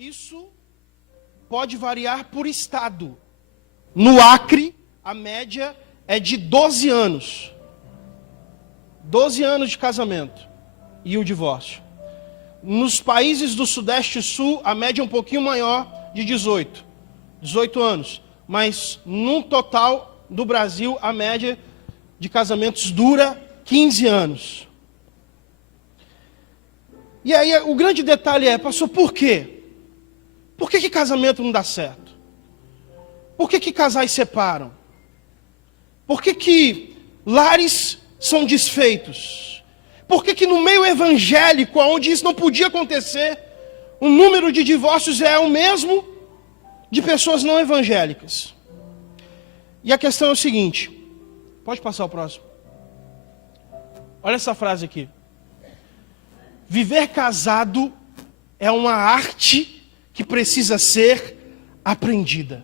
Isso pode variar por estado. No Acre, a média é de 12 anos. 12 anos de casamento e o divórcio. Nos países do Sudeste e Sul, a média é um pouquinho maior, de 18 anos. Mas, no total do Brasil, a média de casamentos dura 15 anos. E aí, o grande detalhe é, pastor, por quê? Por que casamento não dá certo? Por que casais separam? Por que lares são desfeitos? Por que no meio evangélico, onde isso não podia acontecer, o número de divórcios é o mesmo de pessoas não evangélicas? E a questão é o seguinte, pode passar o próximo. Olha essa frase aqui. Viver casado é uma arte que precisa ser aprendida.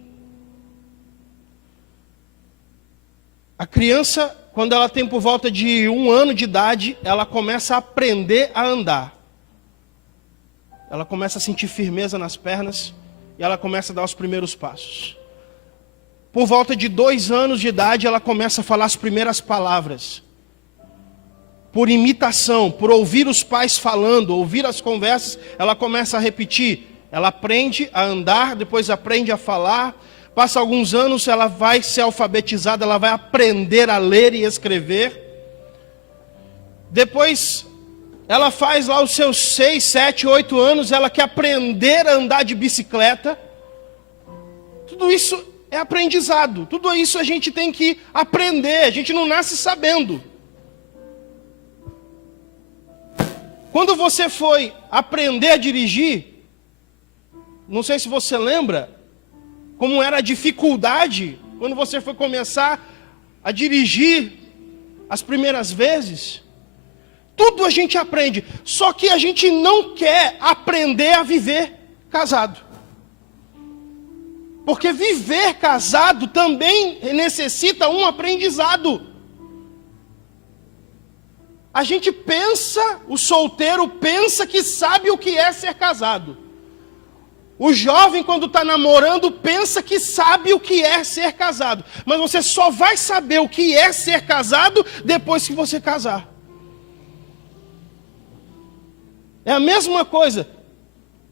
A criança, quando ela tem por volta de 1 ano de idade, ela começa a aprender a andar. Ela começa a sentir firmeza nas pernas e ela começa a dar os primeiros passos. Por volta de 2 anos de idade, ela começa a falar as primeiras palavras. Por imitação, por ouvir os pais falando, ouvir as conversas, ela começa a repetir. Ela aprende a andar, depois aprende a falar. Passa alguns anos, ela vai ser alfabetizada, ela vai aprender a ler e escrever. Depois, ela faz lá os seus 6, 7, 8 anos, ela quer aprender a andar de bicicleta. Tudo isso é aprendizado, tudo isso a gente tem que aprender, a gente não nasce sabendo. Quando você foi aprender a dirigir, não sei se você lembra, como era a dificuldade quando você foi começar a dirigir as primeiras vezes. Tudo a gente aprende, só que a gente não quer aprender a viver casado. Porque viver casado também necessita um aprendizado. A gente pensa, o solteiro pensa que sabe o que é ser casado. O jovem, quando está namorando, pensa que sabe o que é ser casado. Mas você só vai saber o que é ser casado depois que você casar. É a mesma coisa.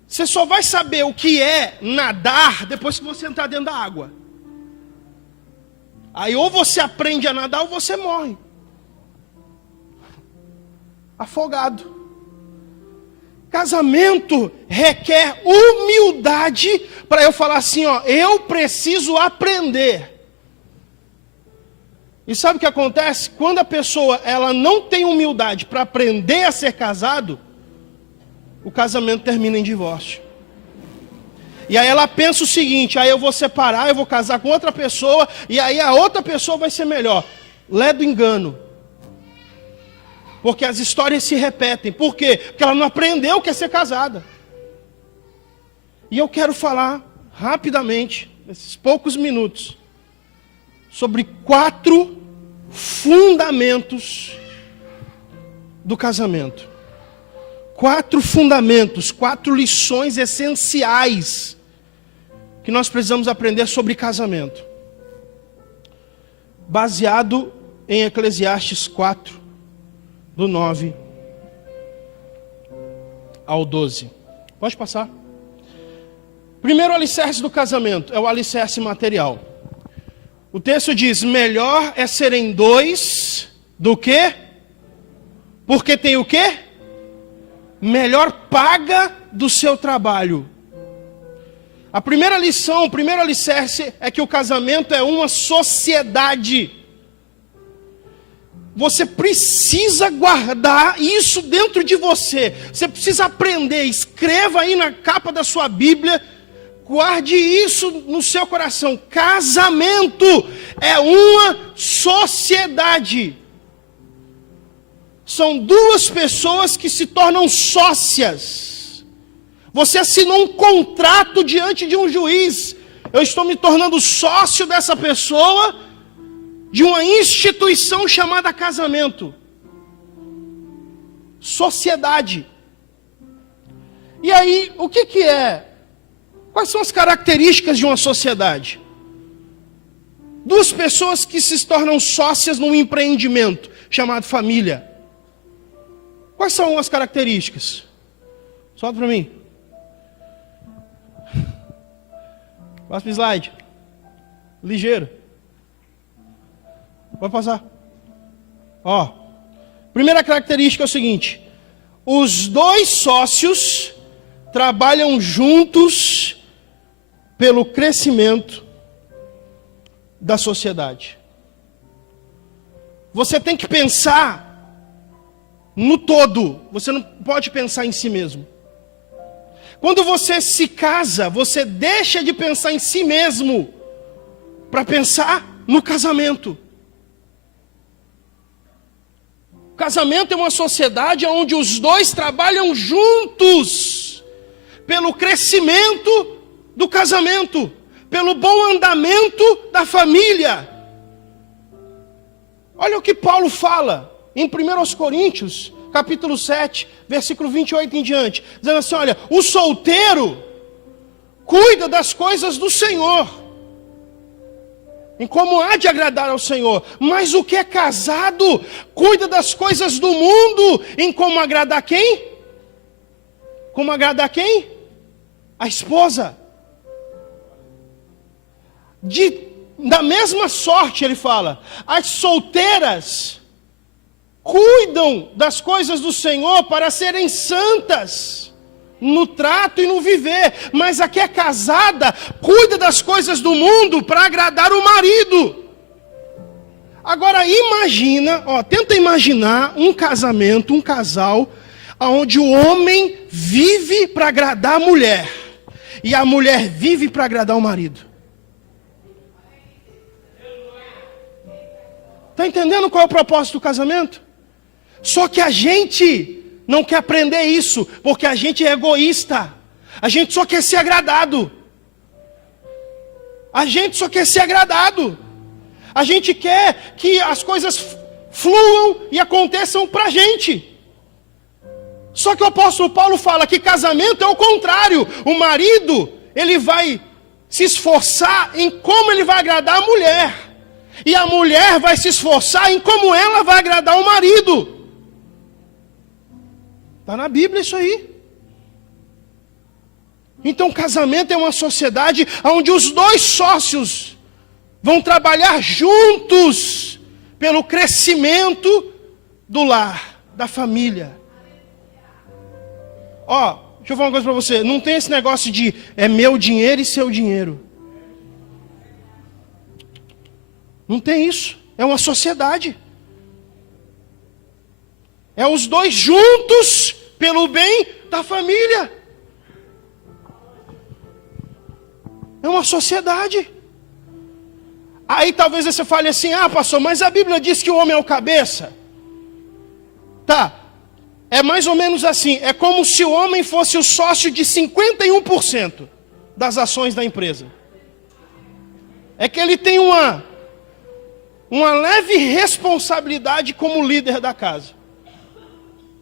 Você só vai saber o que é nadar depois que você entrar dentro da água. Aí ou você aprende a nadar ou você morre. Afogado. Casamento requer humildade para eu falar assim, ó, eu preciso aprender. E sabe o que acontece? Quando a pessoa ela não tem humildade para aprender a ser casado, o casamento termina em divórcio. E aí ela pensa o seguinte, aí eu vou separar, eu vou casar com outra pessoa, e aí a outra pessoa vai ser melhor. Lé do engano. Porque as histórias se repetem. Por quê? Porque ela não aprendeu o que é ser casada. E eu quero falar rapidamente, nesses poucos minutos, sobre 4 fundamentos do casamento. 4 fundamentos, 4 lições essenciais que nós precisamos aprender sobre casamento. Baseado em Eclesiastes 4, do 9 ao 12. Pode passar. Primeiro alicerce do casamento é o alicerce material. O texto diz, melhor é serem 2 do que? Porque tem o quê? Melhor paga do seu trabalho. A primeira lição, o primeiro alicerce é que o casamento é uma sociedade. Você precisa guardar isso dentro de você. Você precisa aprender. Escreva aí na capa da sua Bíblia. Guarde isso no seu coração. Casamento é uma sociedade. São 2 pessoas que se tornam sócias. Você assinou um contrato diante de um juiz. Eu estou me tornando sócio dessa pessoa, de uma instituição chamada casamento. Sociedade. E aí, o que é Quais são as características de uma sociedade? Duas pessoas que se tornam sócias num empreendimento chamado família. Quais são as características? Solta para mim. Próximo slide. Ligeiro. Pode passar. Ó. Primeira característica é o seguinte: os dois sócios trabalham juntos pelo crescimento da sociedade. Você tem que pensar no todo. Você não pode pensar em si mesmo. Quando você se casa, você deixa de pensar em si mesmo para pensar no casamento. O casamento é uma sociedade onde os dois trabalham juntos pelo crescimento do casamento, pelo bom andamento da família. Olha o que Paulo fala em 1 Coríntios, capítulo 7, versículo 28 em diante, dizendo assim: olha, o solteiro cuida das coisas do Senhor, em como há de agradar ao Senhor, mas o que é casado cuida das coisas do mundo, em como agradar quem? Como agradar quem? A esposa. Da mesma sorte, ele fala, as solteiras cuidam das coisas do Senhor para serem santas no trato e no viver, mas a que é casada cuida das coisas do mundo para agradar o marido. Agora imagina, tenta imaginar um casamento, um casal, onde o homem vive para agradar a mulher e a mulher vive para agradar o marido. Está entendendo qual é o propósito do casamento? Só que a gente não quer aprender isso, porque a gente é egoísta. A gente só quer ser agradado. A gente só quer ser agradado. A gente quer que as coisas fluam e aconteçam para a gente. Só que o apóstolo Paulo fala que casamento é o contrário. O marido, ele vai se esforçar em como ele vai agradar a mulher. E a mulher vai se esforçar em como ela vai agradar o marido. Está na Bíblia isso aí. Então casamento é uma sociedade onde os dois sócios vão trabalhar juntos pelo crescimento do lar, da família. Deixa eu falar uma coisa para você. Não tem esse negócio de é meu dinheiro e seu dinheiro. Não tem isso. É uma sociedade. É os dois juntos pelo bem da família. É uma sociedade. Aí talvez você fale assim: pastor, mas a Bíblia diz que o homem é o cabeça. Tá. É mais ou menos assim. É como se o homem fosse o sócio de 51% das ações da empresa. É que ele tem uma leve responsabilidade como líder da casa.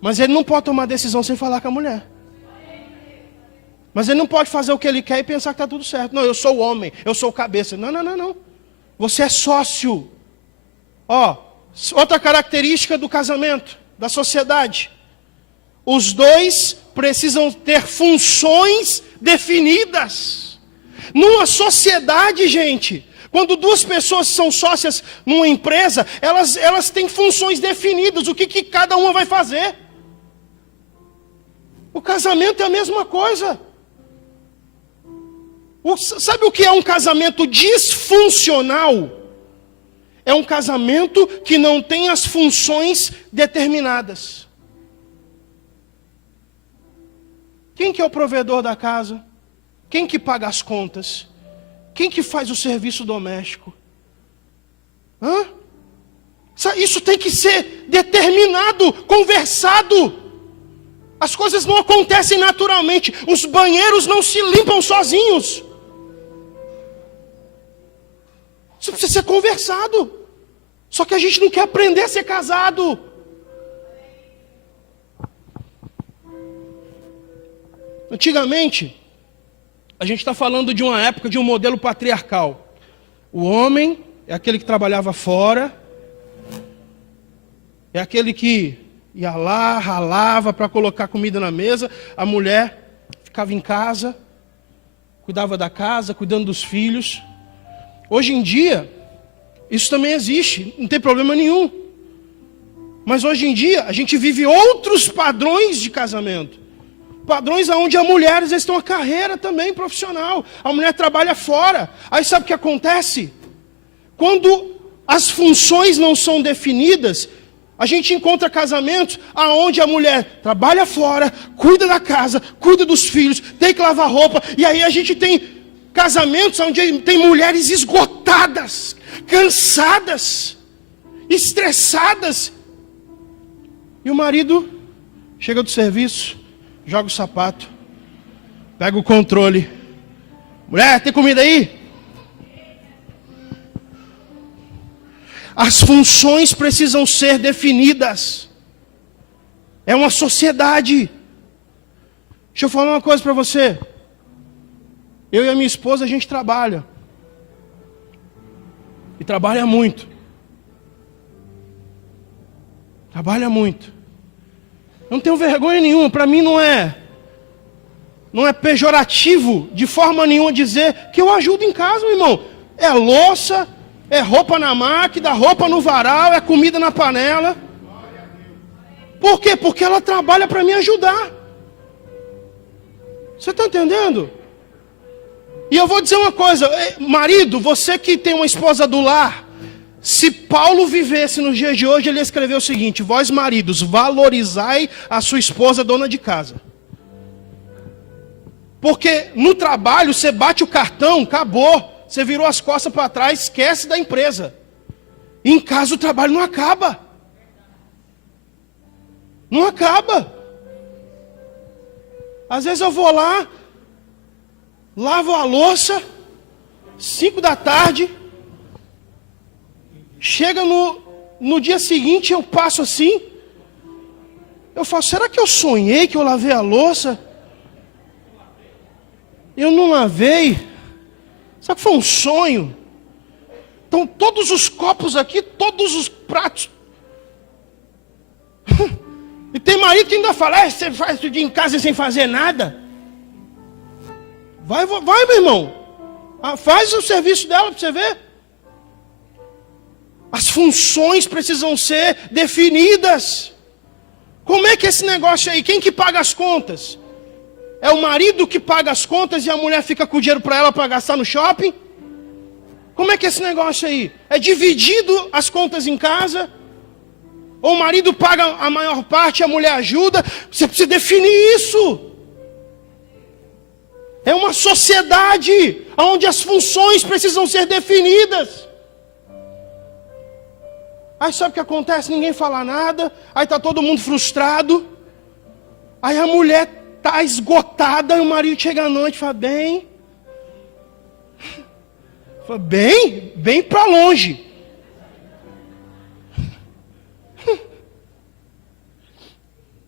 Mas ele não pode tomar decisão sem falar com a mulher. Mas ele não pode fazer o que ele quer e pensar que está tudo certo. Não, eu sou o homem, eu sou o cabeça. Não. Você é sócio. Outra característica do casamento, da sociedade. Os dois precisam ter funções definidas. Numa sociedade, gente, quando duas pessoas são sócias numa empresa, elas têm funções definidas. O que cada uma vai fazer? O casamento é a mesma coisa. Sabe o que é um casamento disfuncional? É um casamento que não tem as funções determinadas. Quem que é o provedor da casa? Quem que paga as contas? Quem que faz o serviço doméstico? Isso tem que ser determinado, conversado. As coisas não acontecem naturalmente. Os banheiros não se limpam sozinhos. Isso precisa ser conversado. Só que a gente não quer aprender a ser casado. Antigamente, A gente está falando de uma época, de um modelo patriarcal. O homem é aquele que trabalhava fora, é aquele que ia lá, ralava para colocar comida na mesa. A mulher ficava em casa, cuidava da casa, cuidando dos filhos. Hoje em dia, isso também existe, não tem problema nenhum. Mas hoje em dia, a gente vive outros padrões de casamento. Padrões onde as mulheres estão a carreira também profissional. A mulher trabalha fora. Aí sabe o que acontece? Quando as funções não são definidas, a gente encontra casamentos onde a mulher trabalha fora, cuida da casa, cuida dos filhos, tem que lavar roupa. E aí a gente tem casamentos onde tem mulheres esgotadas, cansadas, estressadas. E o marido chega do serviço, joga o sapato, pega o controle. Mulher, tem comida aí? As funções precisam ser definidas. É uma sociedade. Deixa eu falar uma coisa para você. Eu e a minha esposa, a gente trabalha. E trabalha muito. Trabalha muito. Eu não tenho vergonha nenhuma. Para mim não é pejorativo de forma nenhuma dizer que eu ajudo em casa, meu irmão. É louça, é roupa na máquina, roupa no varal, é comida na panela. Por quê? Porque ela trabalha para me ajudar. Você está entendendo? E eu vou dizer uma coisa, marido, você que tem uma esposa do lar, se Paulo vivesse nos dias de hoje, ele ia escrever o seguinte: vós maridos, valorizai a sua esposa dona de casa. Porque no trabalho você bate o cartão, acabou. Você virou as costas para trás, esquece da empresa. Em casa o trabalho não acaba. Não acaba. Às vezes eu vou lá, lavo a louça, 5 da tarde, chega no dia seguinte, eu passo assim, eu falo, será que eu sonhei que eu lavei a louça? Eu não lavei. Será que foi um sonho? Então todos os copos aqui, todos os pratos. E tem marido que ainda fala, você faz tudo em casa sem fazer nada. Vai, meu irmão. Faz o serviço dela para você ver. As funções precisam ser definidas. Como é que é esse negócio aí? Quem que paga as contas? É o marido que paga as contas e a mulher fica com o dinheiro para ela para gastar no shopping? Como é que é esse negócio aí? É dividido as contas em casa? Ou o marido paga a maior parte e a mulher ajuda? Você precisa definir isso. É uma sociedade onde as funções precisam ser definidas. Aí sabe o que acontece? Ninguém fala nada. Aí está todo mundo frustrado. Aí a mulher está esgotada, e o marido chega à noite e fala, bem para longe.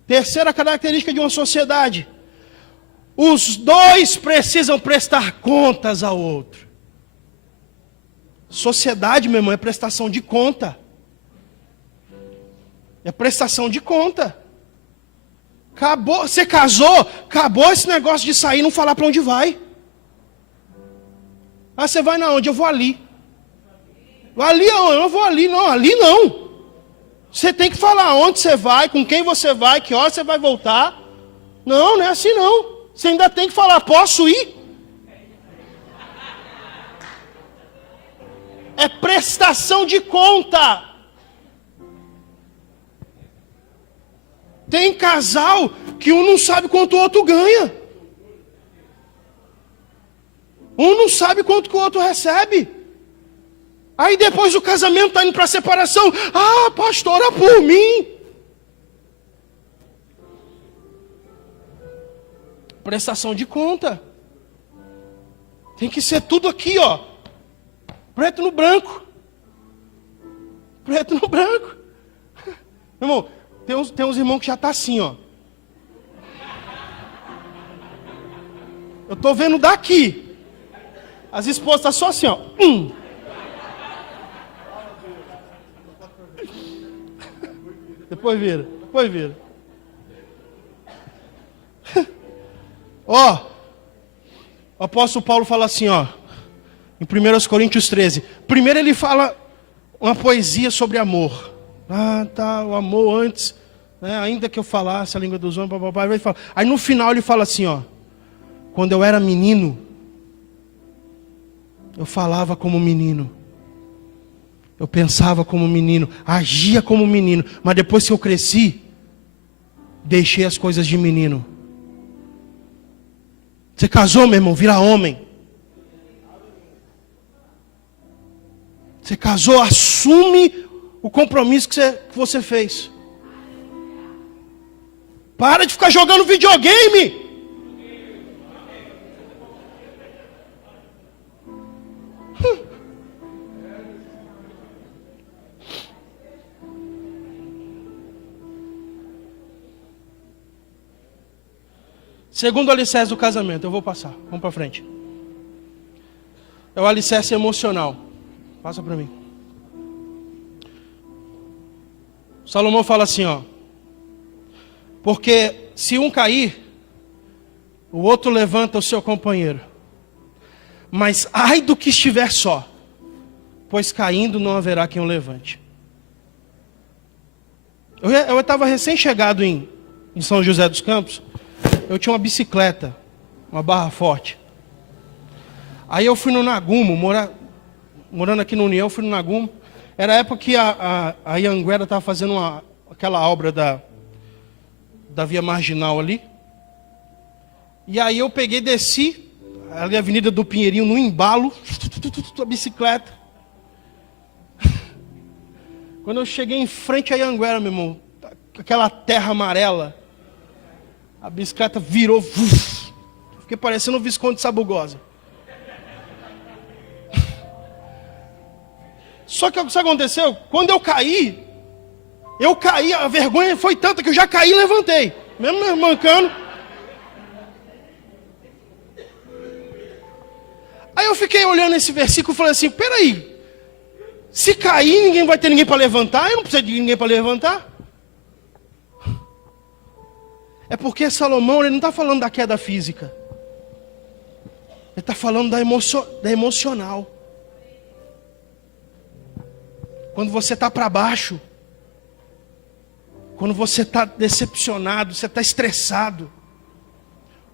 Terceira característica de uma sociedade: os dois precisam prestar contas ao outro. Sociedade, meu irmão, é prestação de conta. É prestação de conta. Acabou, você casou, acabou esse negócio de sair e não falar para onde vai. Ah, você vai na onde? Eu vou ali. Ali aonde? Eu não vou ali, não. Ali não. Você tem que falar onde você vai, com quem você vai, que hora você vai voltar. Não, não é assim não. Você ainda tem que falar, posso ir? É prestação de conta. Tem casal que um não sabe quanto o outro ganha. Um não sabe quanto que o outro recebe. Aí depois do casamento está indo para a separação. Ah, pastor, ora por mim. Prestação de conta. Tem que ser tudo aqui, ó. Preto no branco. Preto no branco. Irmão, tem uns irmãos que já tá assim, ó. Eu estou vendo daqui. As esposas estão só assim, ó. Depois vira. Ó, o apóstolo Paulo fala assim, ó, em 1 Coríntios 13. Primeiro ele fala uma poesia sobre amor. O amor antes, né, ainda que eu falasse a língua dos homens, ele fala. Aí no final ele fala assim, ó, quando eu era menino, eu falava como menino. Eu pensava como menino, agia como menino, mas depois que eu cresci, deixei as coisas de menino. Você casou, meu irmão, vira homem. Você casou, assume o compromisso que você fez. Para de ficar jogando videogame. Segundo alicerce do casamento, eu vou passar, vamos para frente. É o alicerce emocional. Passa para mim. Salomão fala assim, ó. Porque se um cair, o outro levanta o seu companheiro. Mas ai do que estiver só, pois caindo não haverá quem o levante. Eu estava recém-chegado em São José dos Campos. Eu tinha uma bicicleta, uma barra forte. Aí eu fui no Nagumo, morando aqui no União, fui no Nagumo. Era a época que a Anhanguera estava fazendo aquela obra da Via Marginal ali. E aí eu peguei, desci, ali a Avenida do Pinheirinho, no embalo, a bicicleta. Quando eu cheguei em frente à Anhanguera, meu irmão, aquela terra amarela, a bicicleta virou, fiquei parecendo o Visconde de Sabugosa. Só que o que aconteceu? Quando eu caí, a vergonha foi tanta que eu já caí e levantei. Mesmo mancando. Aí eu fiquei olhando esse versículo e falei assim, peraí, se cair ninguém vai ter ninguém para levantar, eu não preciso de ninguém para levantar. É porque Salomão ele não está falando da queda física. Ele está falando da emocional. Quando você está para baixo, quando você está decepcionado, você está estressado.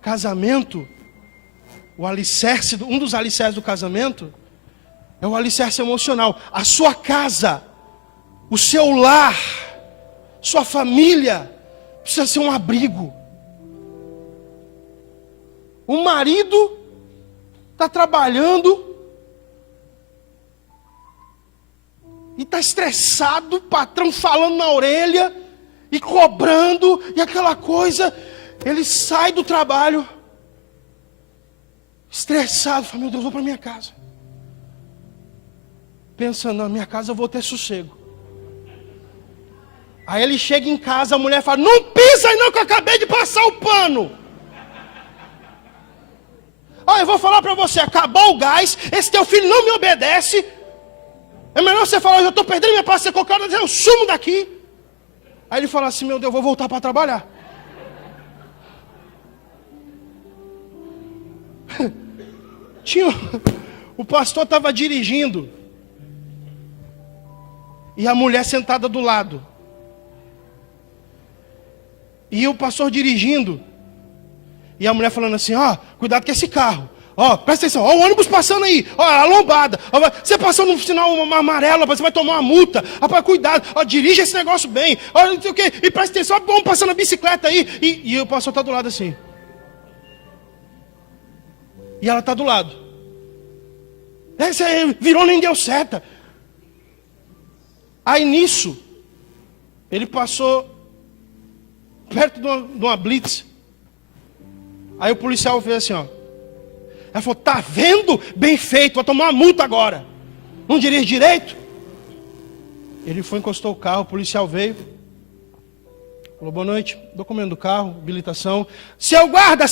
Casamento, o alicerce, um dos alicerces do casamento, é o alicerce emocional. A sua casa, o seu lar, sua família, precisa ser um abrigo. O marido está trabalhando e está estressado, o patrão falando na orelha e cobrando e aquela coisa. Ele sai do trabalho estressado, fala, meu Deus, vou para minha casa. Pensando, na minha casa eu vou ter sossego. Aí ele chega em casa, a mulher fala, não pisa aí não que eu acabei de passar o pano. Eu vou falar para você, acabou o gás, esse teu filho não me obedece. É melhor você falar, eu estou perdendo minha paz, qualquer hora eu sumo daqui. Aí ele fala assim, meu Deus, eu vou voltar para trabalhar. O pastor estava dirigindo. E a mulher sentada do lado. E o pastor dirigindo. E a mulher falando assim, cuidado com esse carro. Presta atenção, o ônibus passando aí. A lombada. Você passou no sinal amarelo, você vai tomar uma multa. Rapaz, cuidado. Dirige esse negócio bem. Não sei o quê. E presta atenção, vamos passando a bicicleta aí. E o pastor está do lado assim. E ela está do lado. Você virou, nem deu seta. Aí nisso, ele passou perto de uma blitz. Aí o policial fez assim, Ela falou, tá vendo? Bem feito, vai tomar uma multa agora. Não dirige direito? Ele foi, encostou o carro, o policial veio. Falou, boa noite, documento do carro, habilitação. Seu guarda,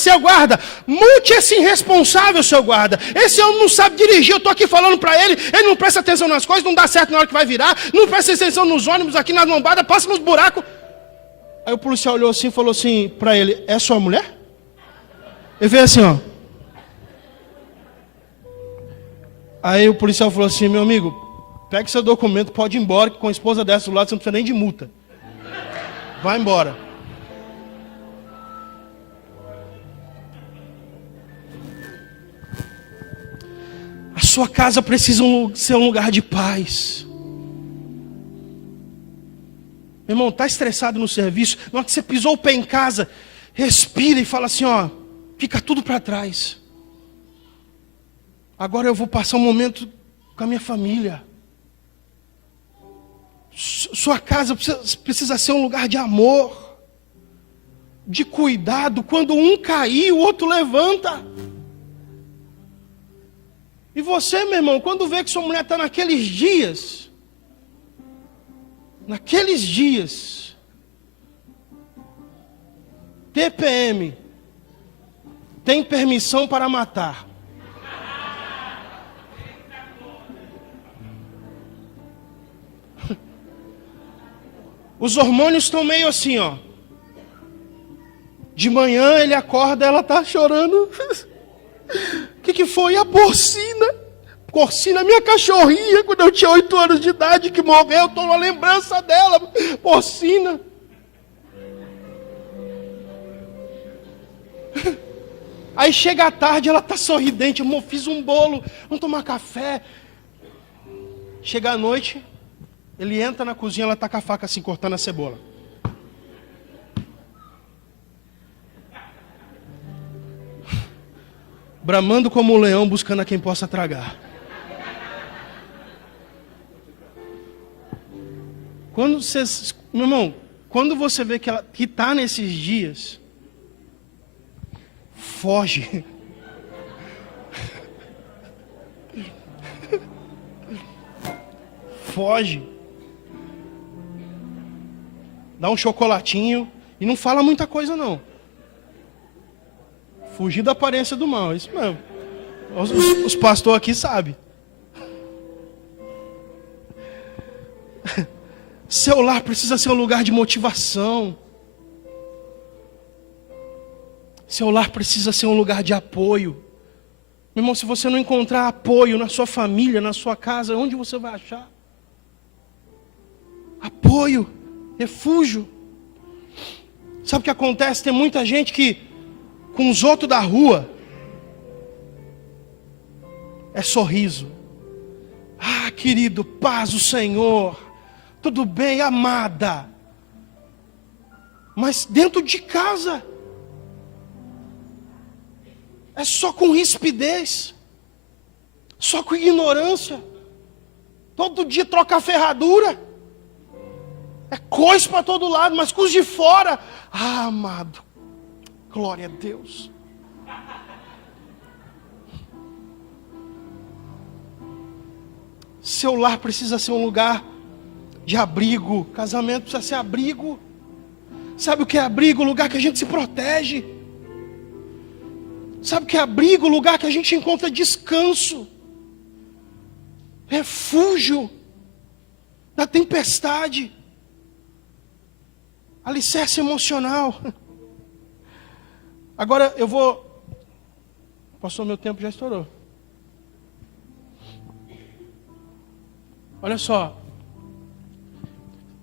multe esse irresponsável, seu guarda. Esse homem não sabe dirigir, eu estou aqui falando para ele não presta atenção nas coisas, não dá certo na hora que vai virar, não presta atenção nos ônibus, aqui nas lombadas, passa nos buracos. Aí o policial olhou assim e falou assim para ele, é sua mulher? Ele veio assim, ó. Aí o policial falou assim, meu amigo, pegue seu documento, pode ir embora, que com a esposa dessa do lado você não precisa nem de multa. Vai embora. A sua casa precisa ser um lugar de paz. Meu irmão, está estressado no serviço? Na hora que você pisou o pé em casa, respira e fala assim, ó, fica tudo para trás. Agora eu vou passar um momento com a minha família. Sua casa precisa ser um lugar de amor, de cuidado. Quando um cair, o outro levanta. E você, meu irmão, quando vê que sua mulher está naqueles dias, TPM, tem permissão para matar. Os hormônios estão meio assim, ó. De manhã ele acorda, ela está chorando. O que foi? A porcina. Porcina, minha cachorrinha, quando eu tinha 8 anos de idade, que morreu, estou na lembrança dela. Porcina. Aí chega a tarde, ela está sorridente. Amor, fiz um bolo, vamos tomar café. Chega a noite, ele entra na cozinha, ela está com a faca assim, cortando a cebola. Bramando como um leão, buscando a quem possa tragar. Quando você, meu irmão, quando você vê que ela está nesses dias, foge. Foge. Dá um chocolatinho e não fala muita coisa não. Fugir da aparência do mal, isso mesmo. Os pastores aqui sabem. Seu lar precisa ser um lugar de motivação. Seu lar precisa ser um lugar de apoio. Meu irmão, se você não encontrar apoio na sua família, na sua casa, onde você vai achar? Apoio, refúgio. Sabe o que acontece? Tem muita gente que, com os outros da rua, é sorriso. Ah, querido, paz do Senhor. Tudo bem, amada. Mas dentro de casa, é só com rispidez, só com ignorância. Todo dia troca a ferradura. É coisa para todo lado, mas com os de fora. Ah, amado, glória a Deus. Seu lar precisa ser um lugar de abrigo. Casamento precisa ser abrigo. Sabe o que é abrigo? Lugar que a gente se protege. Sabe o que é abrigo? Lugar que a gente encontra descanso, refúgio da tempestade, alicerce emocional. Agora eu vou... Passou meu tempo, já estourou. Olha só.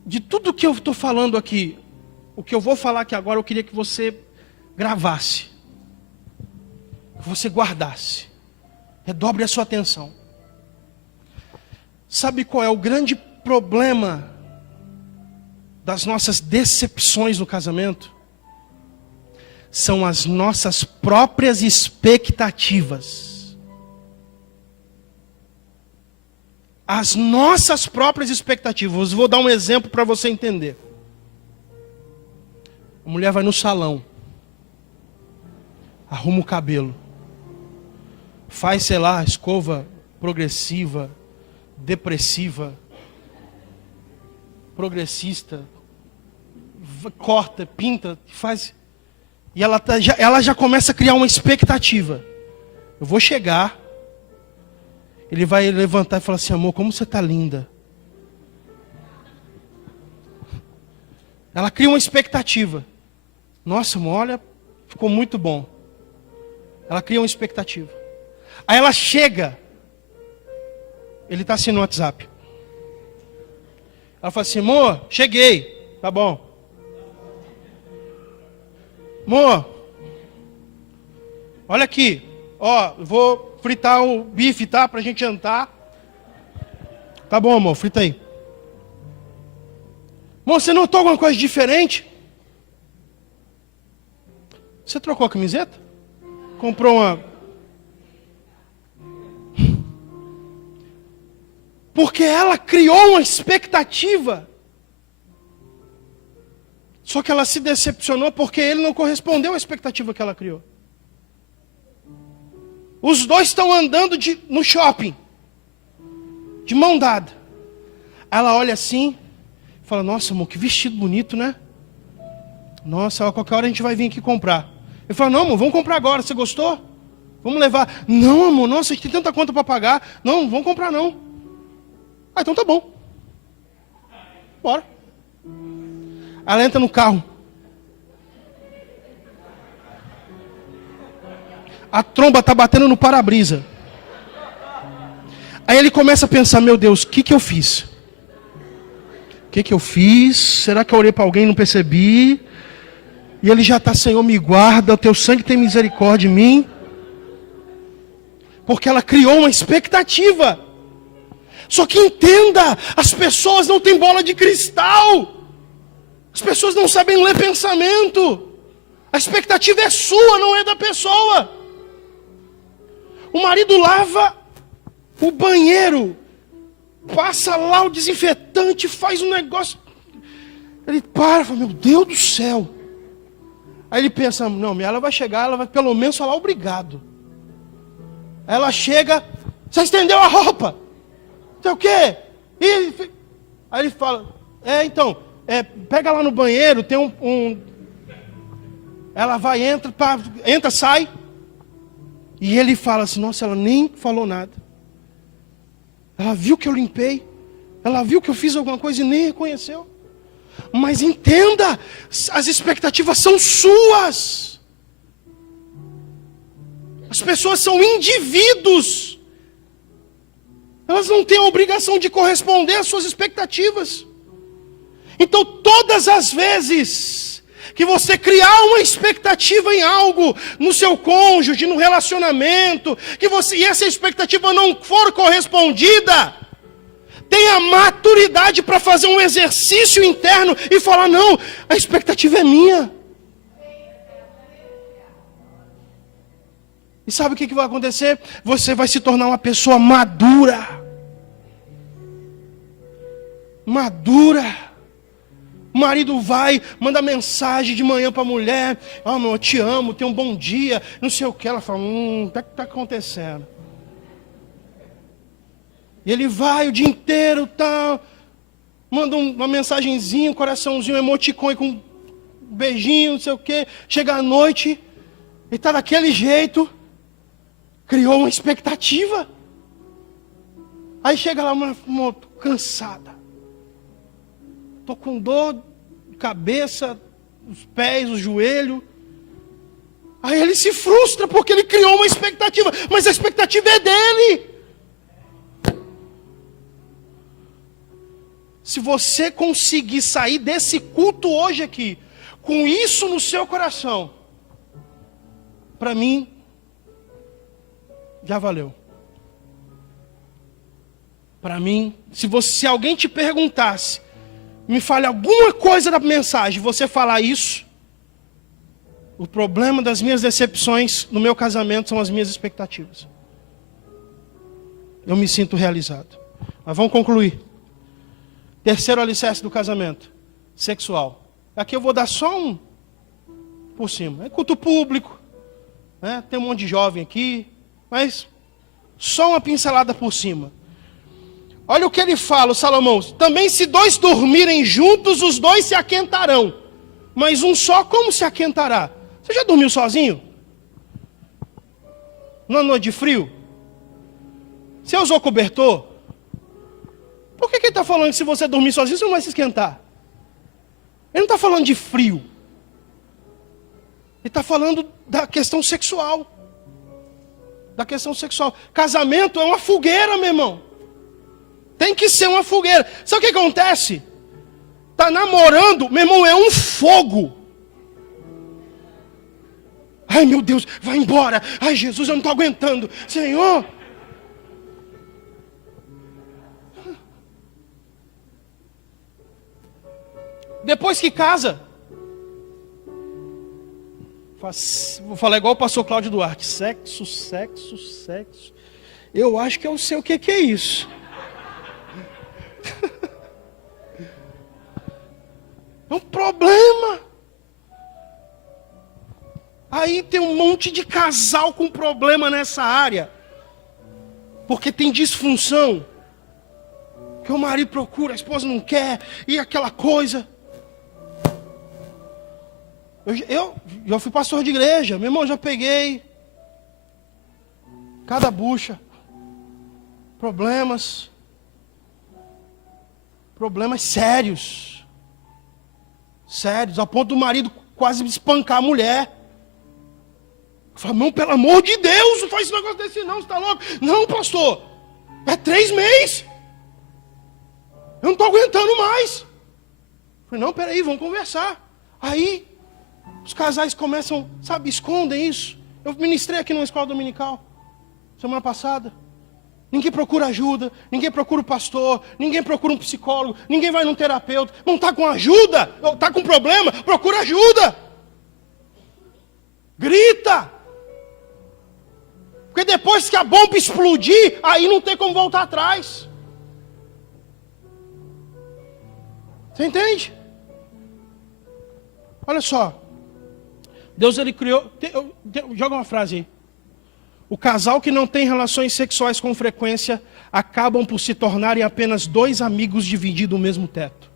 De tudo que eu estou falando aqui, o que eu vou falar aqui agora, eu queria que você gravasse. Que você guardasse. Redobre a sua atenção. Sabe qual é o grande problema das nossas decepções no casamento? São as nossas próprias expectativas. As nossas próprias expectativas. Vou dar um exemplo para você entender. A mulher vai no salão, arruma o cabelo, faz, sei lá, escova progressiva, depressiva, progressista, corta, pinta, faz. E ela já começa a criar uma expectativa. Eu vou chegar. Ele vai levantar e falar assim: amor, como você está linda. Ela cria uma expectativa. Nossa, amor, olha, ficou muito bom. Ela cria uma expectativa. Aí ela chega. Ele está assim no WhatsApp. Ela fala assim: amor, cheguei. Tá bom. Amor, olha aqui. Ó, vou fritar o bife, tá? Pra gente jantar. Tá bom, amor, frita aí. Amor, você notou alguma coisa diferente? Você trocou a camiseta? Comprou uma... Porque ela criou uma expectativa. Só que ela se decepcionou porque ele não correspondeu à expectativa que ela criou. Os dois estão andando no shopping, de mão dada. Ela olha assim, fala: nossa, amor, que vestido bonito, né? Nossa, a qualquer hora a gente vai vir aqui comprar. Ele fala: não, amor, vamos comprar agora, você gostou? Vamos levar. Não, amor, nossa, a gente tem tanta conta para pagar. Não, não vamos comprar não. Ah, então tá bom. Bora. Ela entra no carro. A tromba está batendo no para-brisa. Aí ele começa a pensar: meu Deus, o que eu fiz? O que eu fiz? Será que eu orei para alguém e não percebi? E ele já está: Senhor, me guarda, o teu sangue tem misericórdia de mim. Porque ela criou uma expectativa. Só que entenda, as pessoas não têm bola de cristal. As pessoas não sabem ler pensamento. A expectativa é sua, não é da pessoa. O marido lava o banheiro, passa lá o desinfetante, faz um negócio. Ele para e fala: meu Deus do céu. Aí ele pensa: não, ela vai chegar, ela vai pelo menos falar obrigado. Ela chega: você estendeu a roupa? Sei o quê? Aí ele fala: então, pega lá no banheiro, tem Ela vai, entra, sai. E ele fala assim: nossa, ela nem falou nada. Ela viu que eu limpei. Ela viu que eu fiz alguma coisa e nem reconheceu. Mas entenda, as expectativas são suas. As pessoas são indivíduos. Elas não têm a obrigação de corresponder às suas expectativas. Então, todas as vezes que você criar uma expectativa em algo, no seu cônjuge, no relacionamento, e essa expectativa não for correspondida, tenha maturidade para fazer um exercício interno e falar: não, a expectativa é minha. E sabe o que vai acontecer? Você vai se tornar uma pessoa madura. Madura. O marido vai, manda mensagem de manhã para a mulher: meu, eu te amo, tenha um bom dia, não sei o que. Ela fala: o que está acontecendo? E ele vai o dia inteiro, tal, manda uma mensagenzinha, um coraçãozinho, um emoticon com um beijinho, não sei o que. Chega à noite, ele está daquele jeito, criou uma expectativa. Aí chega lá, cansada. Estou com dor de cabeça, os pés, o joelho. Aí ele se frustra porque ele criou uma expectativa. Mas a expectativa é dele. Se você conseguir sair desse culto hoje aqui, com isso no seu coração, para mim, já valeu. Para mim, se alguém te perguntasse, me fale alguma coisa da mensagem, você falar isso, o problema das minhas decepções no meu casamento são as minhas expectativas. Eu me sinto realizado. Mas vamos concluir. Terceiro alicerce do casamento, sexual. Aqui eu vou dar só um por cima. É culto público, né? Tem um monte de jovem aqui, mas só uma pincelada por cima. Olha o que ele fala, o Salomão: também se dois dormirem juntos, os dois se aquentarão. mas um só como se aquentará? Você já dormiu sozinho? Numa noite de frio? Você usou cobertor? Por que ele está falando que se você dormir sozinho, você não vai se esquentar? Ele não está falando de frio. Ele está falando da questão sexual. Da questão sexual. Casamento é uma fogueira, meu irmão. Tem que ser uma fogueira. Sabe o que acontece? Está namorando, meu irmão, é um fogo. Ai, meu Deus, vai embora. Ai, Jesus, eu não estou aguentando. Senhor. Depois que casa, vou falar igual o pastor Cláudio Duarte. Sexo, sexo, sexo. Eu acho que eu sei o que é isso. É um problema. Aí tem um monte de casal com problema nessa área. Porque tem disfunção. Que o marido procura, a esposa não quer. E aquela coisa. Eu já fui pastor de igreja. Meu irmão, já peguei. Cada bucha. Problemas. Problemas sérios. Sérios. Ao ponto do marido quase espancar a mulher. Eu falo, não, pelo amor de Deus, não faz esse negócio desse não, você está louco? Não, pastor, é 3 meses. Eu não estou aguentando mais. Eu falei, não, peraí, vamos conversar. Aí, os casais começam, sabe, escondem isso. Eu ministrei aqui numa escola dominical, semana passada. Ninguém procura ajuda, ninguém procura o pastor, ninguém procura um psicólogo, ninguém vai num terapeuta. Não está com ajuda, está com problema, procura ajuda. Grita. Porque depois que a bomba explodir, aí não tem como voltar atrás. Você entende? Olha só. Deus, ele criou... Joga uma frase aí. O casal que não tem relações sexuais com frequência acabam por se tornarem apenas 2 amigos dividindo o mesmo teto.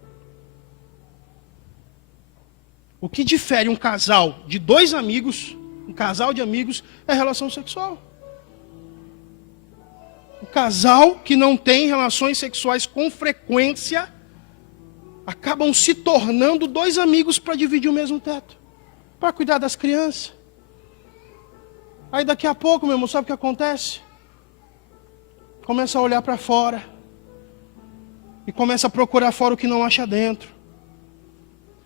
O que difere um casal de 2 amigos, um casal de amigos, é a relação sexual. O casal que não tem relações sexuais com frequência acabam se tornando 2 amigos para dividir o mesmo teto, para cuidar das crianças. Aí daqui a pouco, meu irmão, sabe o que acontece? Começa a olhar para fora e começa a procurar fora o que não acha dentro.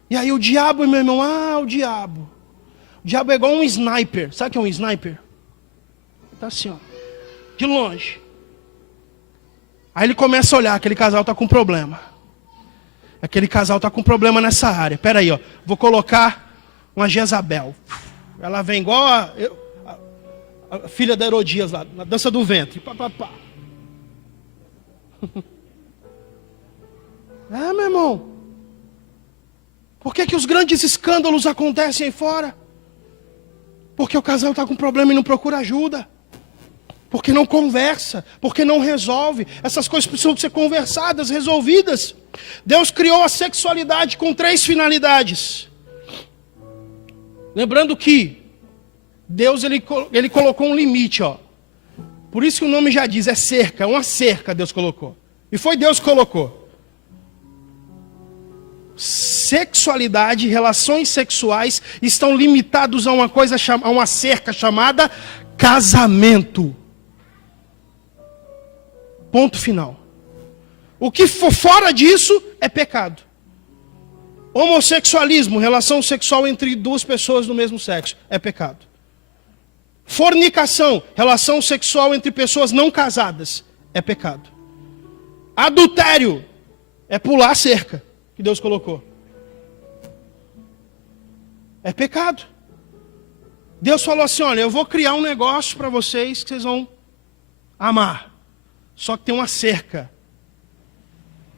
E aí o diabo, meu irmão, o diabo. O diabo é igual um sniper. Sabe o que é um sniper? Está assim, ó, de longe. Aí ele começa a olhar, aquele casal está com problema. Aquele casal está com problema nessa área. Espera aí, ó, vou colocar uma Jezabel. Ela vem igual a filha da Herodias lá, na dança do ventre. Pá, pá, pá. Meu irmão. Por que os grandes escândalos acontecem aí fora? Porque o casal está com problema e não procura ajuda. Porque não conversa, porque não resolve. Essas coisas precisam ser conversadas, resolvidas. Deus criou a sexualidade com 3 finalidades. Lembrando que Deus ele colocou um limite, ó. Por isso que o nome já diz, é cerca, uma cerca Deus colocou. E foi Deus que colocou. Sexualidade, relações sexuais estão limitados a uma coisa, a uma cerca chamada casamento. Ponto final. O que for fora disso é pecado. Homossexualismo, relação sexual entre 2 pessoas do mesmo sexo, é pecado. Fornicação, relação sexual entre pessoas não casadas, é pecado. Adultério, é pular a cerca que Deus colocou. É pecado. Deus falou assim, olha, eu vou criar um negócio para vocês que vocês vão amar. Só que tem uma cerca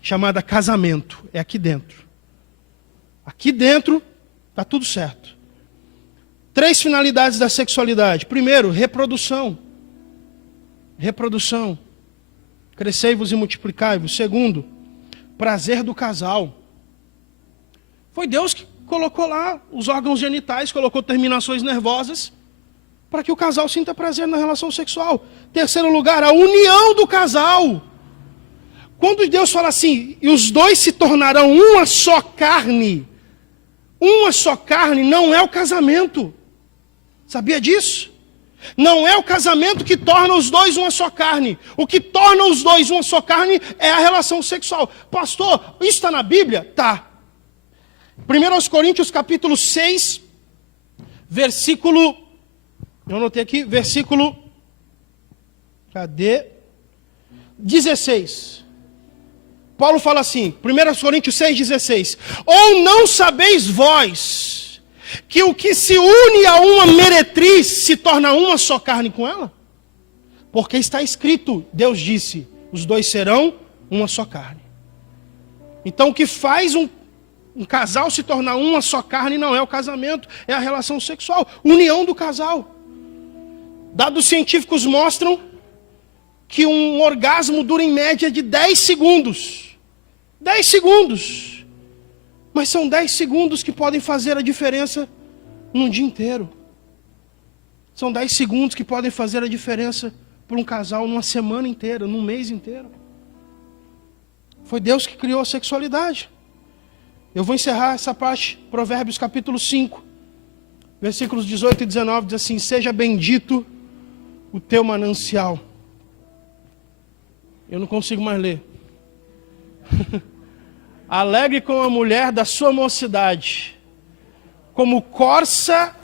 chamada casamento. É aqui dentro. Aqui dentro está tudo certo. 3 finalidades da sexualidade. Primeiro, reprodução. Reprodução. Crescei-vos e multiplicai-vos. Segundo, prazer do casal. Foi Deus colocou lá os órgãos genitais, colocou terminações nervosas, para que o casal sinta prazer na relação sexual. Terceiro lugar, a união do casal. Quando Deus fala assim, e os dois se tornarão uma só carne não é o casamento. Sabia disso? Não é o casamento que torna os dois uma só carne. O que torna os dois uma só carne é a relação sexual. Pastor, isso está na Bíblia? Tá. 1 Coríntios capítulo 6, versículo... Eu anotei aqui, versículo... Cadê? 16. Paulo fala assim, 1 Coríntios 6, 16. Ou não sabeis vós que o que se une a uma meretriz se torna uma só carne com ela? Porque está escrito, Deus disse, os dois serão uma só carne. Então o que faz um casal se tornar uma só carne não é o casamento, é a relação sexual, união do casal. Dados científicos mostram que um orgasmo dura em média de 10 segundos. 10 segundos. Mas são 10 segundos que podem fazer a diferença num dia inteiro. São 10 segundos que podem fazer a diferença para um casal numa semana inteira, num mês inteiro. Foi Deus que criou a sexualidade. Eu vou encerrar essa parte, Provérbios capítulo 5, versículos 18 e 19, diz assim: seja bendito o teu manancial. Eu não consigo mais ler. Alegre com a mulher da sua mocidade, como corça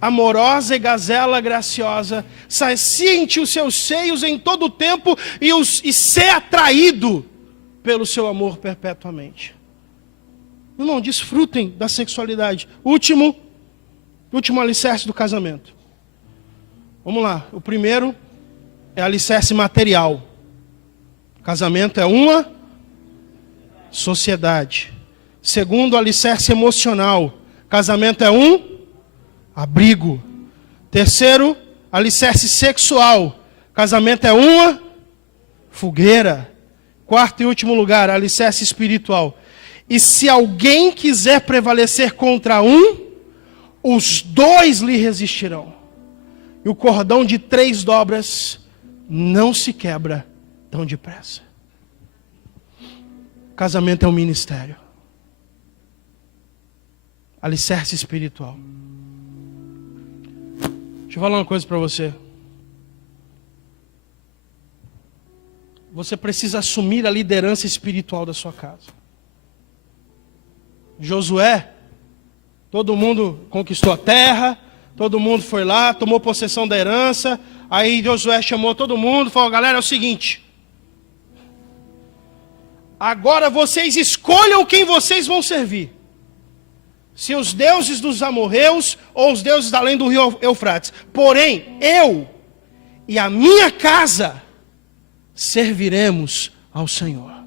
amorosa e gazela graciosa, sacie-te os seus seios em todo o tempo e ser atraído pelo seu amor perpetuamente. Irmão, desfrutem da sexualidade. Último alicerce do casamento. Vamos lá. O primeiro é alicerce material. Casamento é uma sociedade. Segundo, alicerce emocional. Casamento é um abrigo. Terceiro, alicerce sexual. Casamento é uma fogueira. Quarto e último lugar, alicerce espiritual. E se alguém quiser prevalecer contra um, os dois lhe resistirão. E o cordão de 3 dobras não se quebra tão depressa. Casamento é um ministério. Alicerce espiritual. Deixa eu falar uma coisa para você. Você precisa assumir a liderança espiritual da sua casa. Josué, todo mundo conquistou a terra, todo mundo foi lá, tomou possessão da herança. Aí Josué chamou todo mundo, falou: galera, é o seguinte, agora vocês escolham quem vocês vão servir. Se os deuses dos amorreus ou os deuses além do rio Eufrates. Porém, eu e a minha casa serviremos ao Senhor.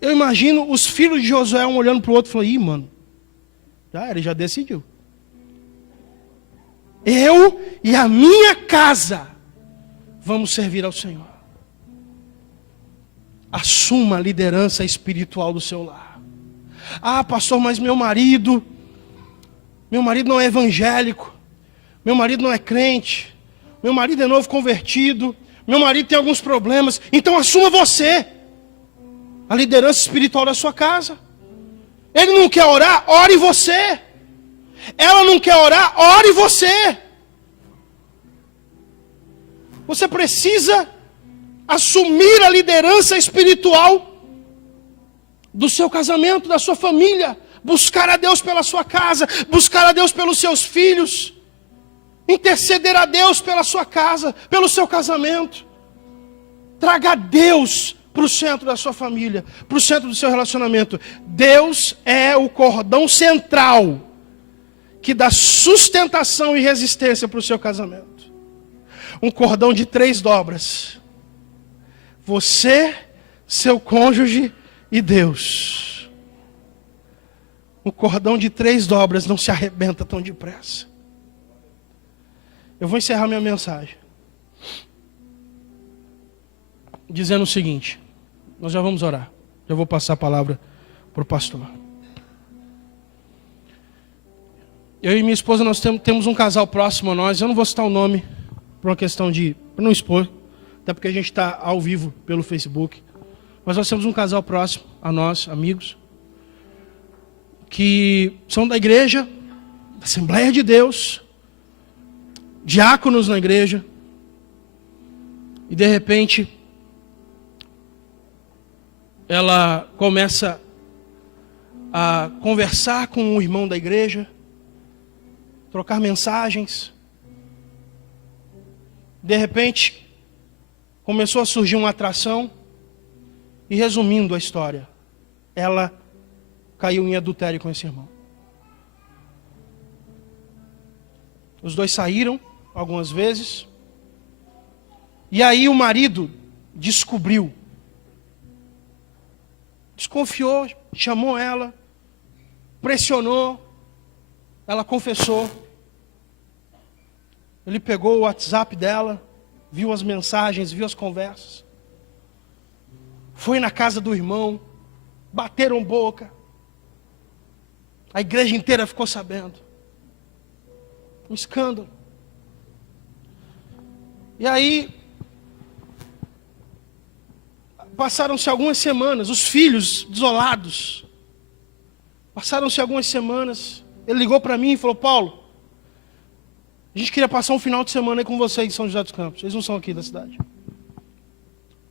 Eu imagino os filhos de Josué um olhando para o outro e falando: ih, mano, ele já decidiu. Eu e a minha casa vamos servir ao Senhor. Assuma a liderança espiritual do seu lar. Ah, pastor, mas meu marido não é evangélico, meu marido não é crente, meu marido é novo convertido, meu marido tem alguns problemas. Então assuma você a liderança espiritual da sua casa. Ele não quer orar, ore você. Ela não quer orar, ore você. Você precisa assumir a liderança espiritual do seu casamento, da sua família. Buscar a Deus pela sua casa, buscar a Deus pelos seus filhos, interceder a Deus pela sua casa, pelo seu casamento. Traga Deus para o centro da sua família, para o centro do seu relacionamento. Deus é o cordão central que dá sustentação e resistência para o seu casamento. Um cordão de 3 dobras. Você, seu cônjuge e Deus. Um cordão de 3 dobras não se arrebenta tão depressa. Eu vou encerrar minha mensagem dizendo o seguinte. Nós já vamos orar. Já vou passar a palavra para o pastor. eu e minha esposa, nós temos um casal próximo a nós. Eu não vou citar o nome, por uma questão de... para não expor, até porque a gente está ao vivo pelo Facebook. Mas nós temos um casal próximo a nós, amigos, que são da igreja, da Assembleia de Deus, diáconos na igreja, e de repente ela começa a conversar com um irmão da igreja, trocar mensagens. De repente começou a surgir uma atração, e resumindo a história, ela caiu em adultério com esse irmão. Os dois saíram algumas vezes. E aí o marido descobriu. Desconfiou, chamou ela, pressionou, ela confessou. Ele pegou o WhatsApp dela, viu as mensagens, viu as conversas. Foi na casa do irmão, bateram boca. A igreja inteira ficou sabendo. Um escândalo. E aí, passaram-se algumas semanas, os filhos desolados. Passaram-se algumas semanas, ele ligou para mim e falou: Paulo, a gente queria passar um final de semana aí com vocês em São José dos Campos. Eles não são aqui da cidade.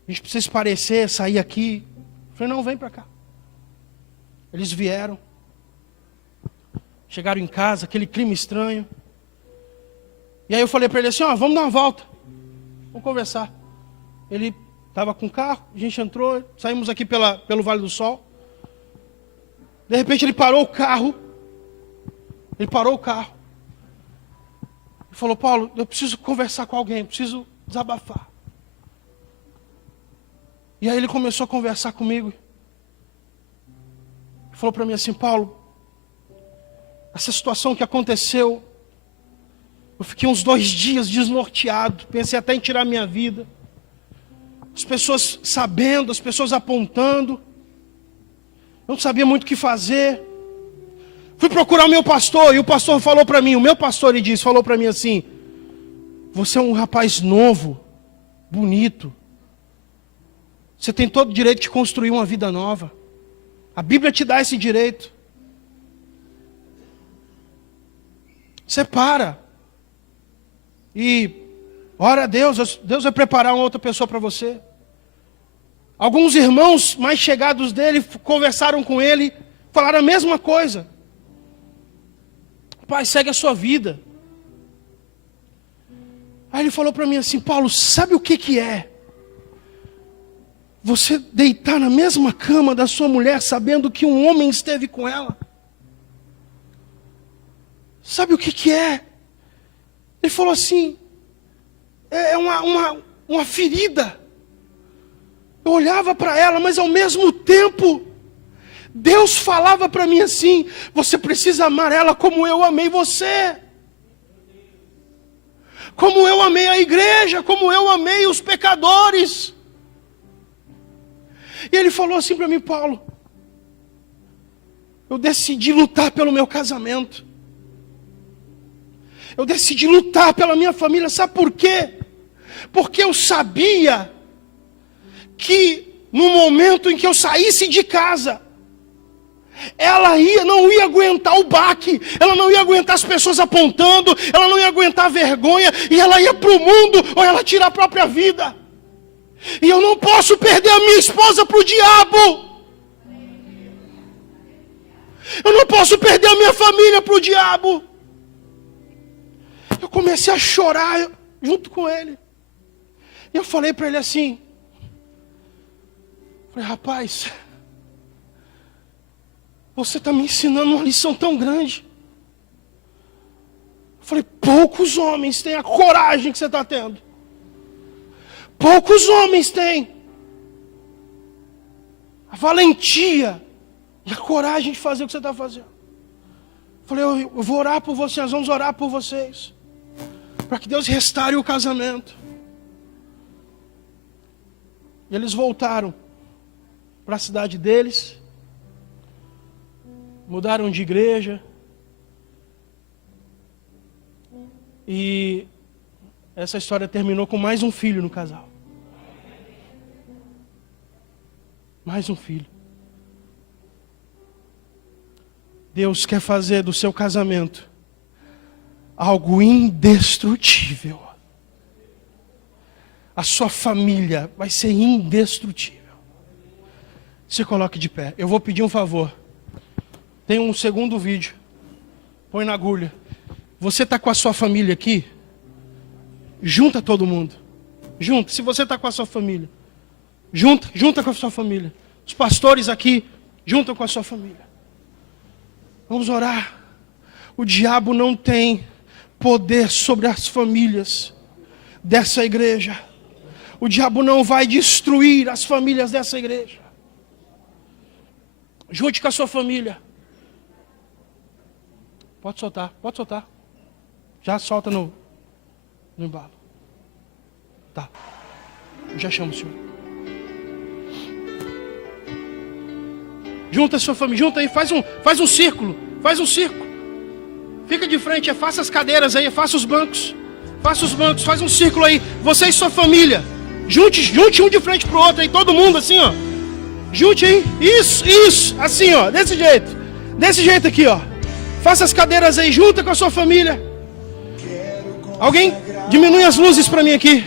A gente precisa se parecer, sair aqui. Eu falei: não, vem para cá. Eles vieram. Chegaram em casa, aquele clima estranho. E aí eu falei para ele assim: ó, vamos dar uma volta. Vamos conversar. Ele estava com o carro, a gente entrou, saímos aqui pelo Vale do Sol. De repente ele parou o carro. Ele parou o carro. E falou: Paulo, eu preciso conversar com alguém, preciso desabafar. E aí ele começou a conversar comigo. Ele falou para mim assim: Paulo, essa situação que aconteceu, eu fiquei uns 2 dias desnorteado, pensei até em tirar minha vida. As pessoas sabendo, as pessoas apontando, eu não sabia muito o que fazer. Fui procurar o meu pastor, e o pastor falou para mim, o meu pastor, ele falou para mim assim: você é um rapaz novo, bonito, você tem todo o direito de construir uma vida nova. A Bíblia te dá esse direito. Separa. E ora a Deus, Deus vai preparar uma outra pessoa para você. Alguns irmãos mais chegados dele conversaram com ele, falaram a mesma coisa. Pai, segue a sua vida. Aí ele falou para mim assim: Paulo, sabe o que é? Você deitar na mesma cama da sua mulher sabendo que um homem esteve com ela? Sabe o que é? Ele falou assim: é uma ferida. Eu olhava para ela, mas ao mesmo tempo, Deus falava para mim assim: você precisa amar ela como eu amei você. Como eu amei a igreja, como eu amei os pecadores. E ele falou assim para mim: Paulo, eu decidi lutar pelo meu casamento. Eu decidi lutar pela minha família. Sabe por quê? Porque eu sabia que no momento em que eu saísse de casa, ela não ia aguentar o baque, ela não ia aguentar as pessoas apontando, ela não ia aguentar a vergonha, e ela ia para o mundo, ou ela tira a própria vida. E eu não posso perder a minha esposa para o diabo. Eu não posso perder a minha família para o diabo. Eu comecei a chorar junto com ele. E eu falei para ele assim: falei, rapaz, você está me ensinando uma lição tão grande. Eu falei: poucos homens têm a coragem que você está tendo. Poucos homens têm a valentia e a coragem de fazer o que você está fazendo. Eu falei: eu vou orar por vocês, nós vamos orar por vocês, para que Deus restaure o casamento. E eles voltaram para a cidade deles, mudaram de igreja, E essa história terminou com mais um filho no casal. Mais um filho. Deus quer fazer do seu casamento algo indestrutível. A sua família vai ser indestrutível. Se coloque de pé. Eu vou pedir um favor. Tem um segundo vídeo. Põe na agulha. Você está com a sua família aqui? Junta todo mundo. Junta. Se você está com a sua família. Junta com a sua família. Os pastores aqui, juntam com a sua família. Vamos orar. O diabo não tem poder sobre as famílias dessa igreja. O diabo não vai destruir as famílias dessa igreja. Junte com a sua família. Pode soltar. Já solta no embalo. Tá. Eu já chamo o senhor. Junta a sua família, junta aí, faz um círculo. Fica de frente, faça as cadeiras aí, faça os bancos, faz um círculo aí. Você e sua família. Junte um de frente pro outro aí, todo mundo assim, ó. Junte aí, isso, assim, ó, desse jeito aqui, ó. Faça as cadeiras aí, junta com a sua família. Alguém diminui as luzes para mim aqui.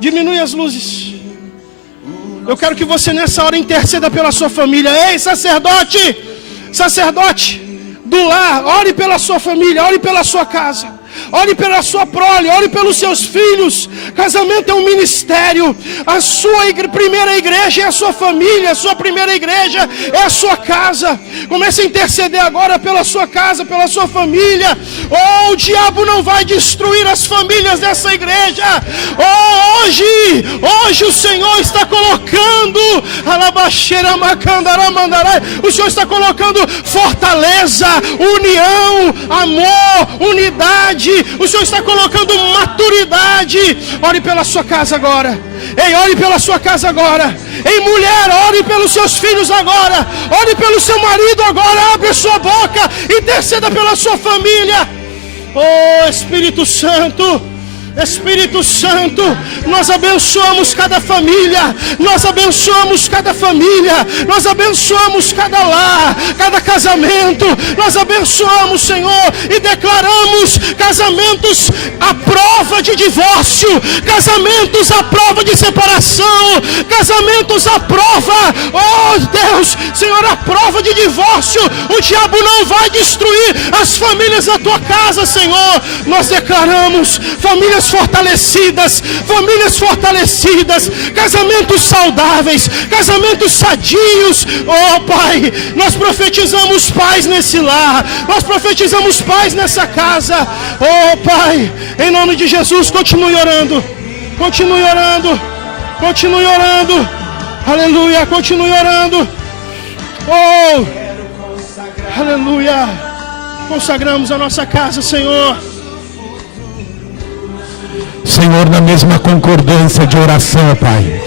Diminui as luzes. Eu quero que você nessa hora interceda pela sua família. Ei, sacerdote do lar, ore pela sua família, ore pela sua casa. Ore pela sua prole, ore pelos seus filhos. Casamento é um ministério. A sua primeira igreja é a sua família. A sua primeira igreja é a sua casa. Comece a interceder agora pela sua casa, pela sua família. Oh, o diabo não vai destruir as famílias dessa igreja. Oh, hoje o Senhor está colocando o Senhor está colocando fortaleza, união, amor, unidade. O Senhor está colocando maturidade. Ore pela sua casa agora. Ei, ore pela sua casa agora. Ei, mulher, ore pelos seus filhos agora. Ore pelo seu marido agora. Abre sua boca. Interceda pela sua família. Oh, Espírito Santo, nós abençoamos cada família, nós abençoamos cada lar, cada casamento, nós abençoamos, Senhor, e declaramos casamentos à prova de divórcio, casamentos à prova de separação, casamentos à prova, oh Deus, Senhor, à prova de divórcio. O diabo não vai destruir as famílias da tua casa, Senhor. Nós declaramos famílias fortalecidas, casamentos saudáveis, casamentos sadios. Oh Pai, nós profetizamos paz nesse lar, nós profetizamos paz nessa casa. Oh Pai, em nome de Jesus, continue orando, aleluia, continue orando. Oh, aleluia, consagramos a nossa casa, Senhor. Senhor, na mesma concordância de oração, Pai.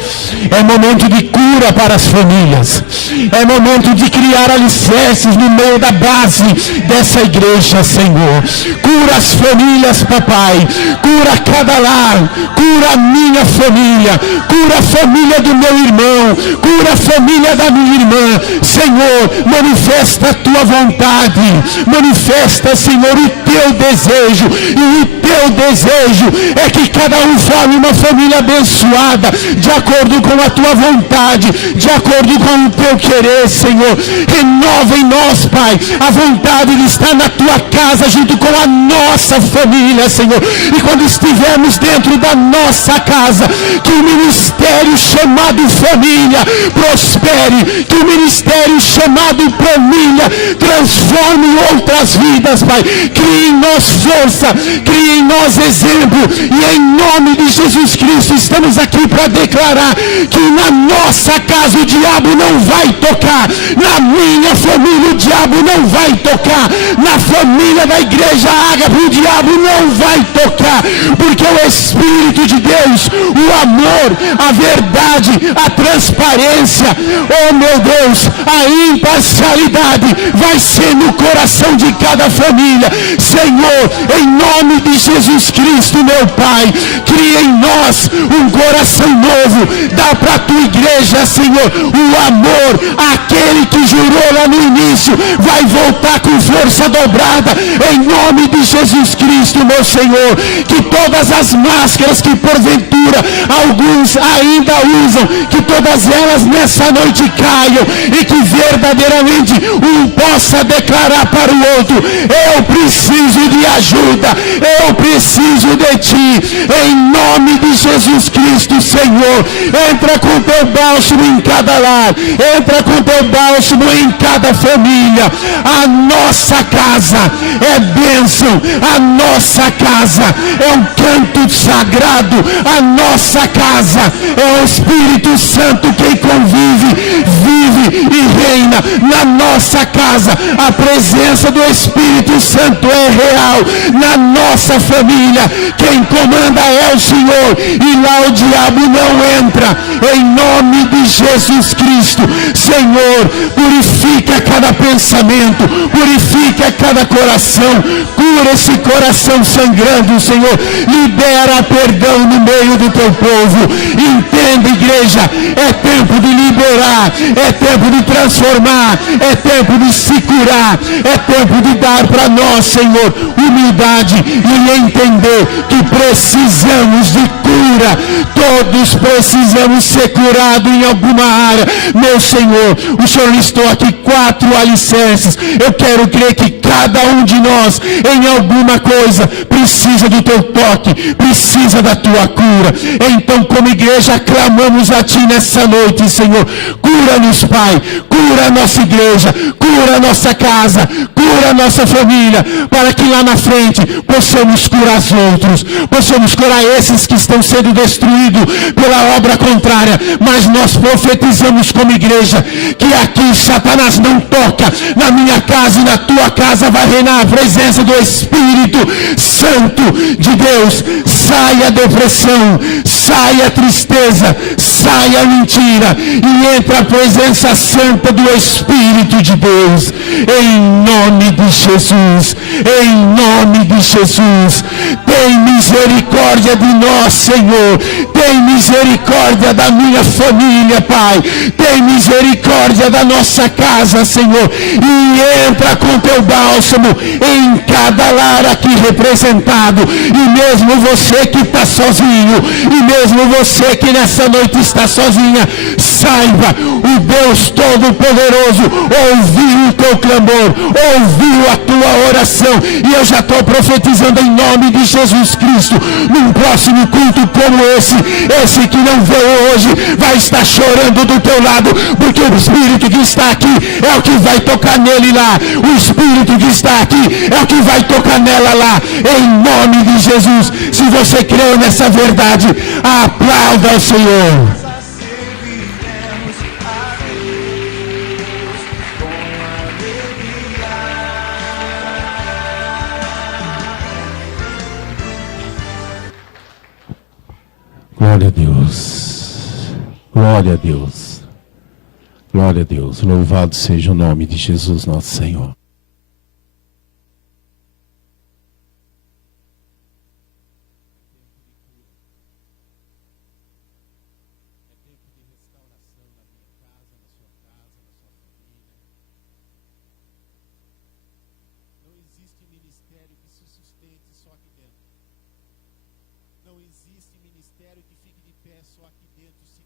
É momento de cura para as famílias. É momento de criar alicerces no meio da base dessa igreja, Senhor. Cura as famílias, papai. Cura cada lar. Cura a minha família. Cura a família do meu irmão. Cura a família da minha irmã. Senhor, manifesta a tua vontade. Manifesta, Senhor, o teu desejo. E o teu desejo é que cada um forme uma família abençoada, de acordo com a tua vontade, de acordo com o teu querer, Senhor. Renova em nós, Pai, a vontade de estar na tua casa junto com a nossa família, Senhor. E quando estivermos dentro da nossa casa, que o ministério chamado família prospere, que o ministério chamado família transforme outras vidas, Pai. Crie em nós força, crie em nós exemplo, e em nome de Jesus Cristo estamos aqui para declarar que na nossa casa o diabo não vai tocar, na minha família o diabo não vai tocar, na família da igreja Ágape o diabo não vai tocar, porque porque o Espírito de Deus, o amor, a verdade, a transparência, oh meu Deus, a imparcialidade vai ser no coração de cada família. Senhor, em nome de Jesus Cristo, meu Pai, cria em nós um coração novo. Dá para a tua igreja, Senhor, o amor, aquele que jurou lá no início, vai voltar com força dobrada, em nome de Jesus Cristo, meu Senhor. Que todas as máscaras que porventura alguns ainda usam, que todas elas nessa noite caiam, e que verdadeiramente um possa declarar para o outro: eu preciso de ajuda, eu preciso de ti, em nome de Jesus Cristo, Senhor. Entra com teu bálsamo em cada lar, entra com teu bálsamo em cada família. A nossa casa é bênção, a nossa casa é um canto sagrado, a nossa casa é o Espírito Santo quem convive, vive e reina na nossa casa. A presença do Espírito Santo é real na nossa família. Quem comanda é o Senhor, e lá o diabo não entra, em nome de Jesus Cristo. Senhor, purifica cada pensamento, purifica cada coração, cura esse coração sangrando, Senhor. Libera perdão no meio do teu povo. Entenda, igreja, é tempo de liberar, é tempo de transformar, é tempo de se curar, é tempo de dar para nós, Senhor, humildade e entender que precisamos de cura. Todos precisamos ser curados em alguma área. Meu Senhor, o Senhor listou aqui 4 alicerces. Eu quero crer que cada um de nós, em alguma coisa, precisa do teu toque, precisa da tua cura. Então, como igreja, clamamos a ti nessa noite, Senhor. Cura-nos, Pai, cura a nossa igreja, cura a nossa casa, cura a nossa família, para que lá na frente possamos curar os outros, possamos curar esses que estão sendo destruídos pela obra contrária. Mas nós profetizamos como igreja que aqui Satanás não toca, na minha casa e na tua casa vai reinar a presença do Espírito Santo de Deus. Saia a depressão, saia a tristeza, saia a mentira, e entra a presença santa do Espírito de Deus, em nome de Jesus, em nome de Jesus. Tem misericórdia de nós, Senhor, tem misericórdia da minha família, Pai, tem misericórdia da nossa casa, Senhor, e entra com teu bálsamo em cada lar aqui representado. E mesmo você que está sozinho, e mesmo você que nessa noite está sozinha, saiba, o Deus Todo-Poderoso ouviu o teu clamor, ouviu a tua oração, e eu já estou profetizando em nome de Jesus Cristo, num próximo culto como esse que não veio hoje, vai estar chorando do teu lado, porque o Espírito que está aqui é o que vai tocar nele lá, o Espírito que está aqui é o que vai tocar nela lá, em nome de Jesus. Se você crê nessa verdade, aplauda ao Senhor. Glória a Deus, glória a Deus, glória a Deus. Louvado seja o nome de Jesus nosso Senhor. Não existe ministério que fique de pé só aqui dentro, se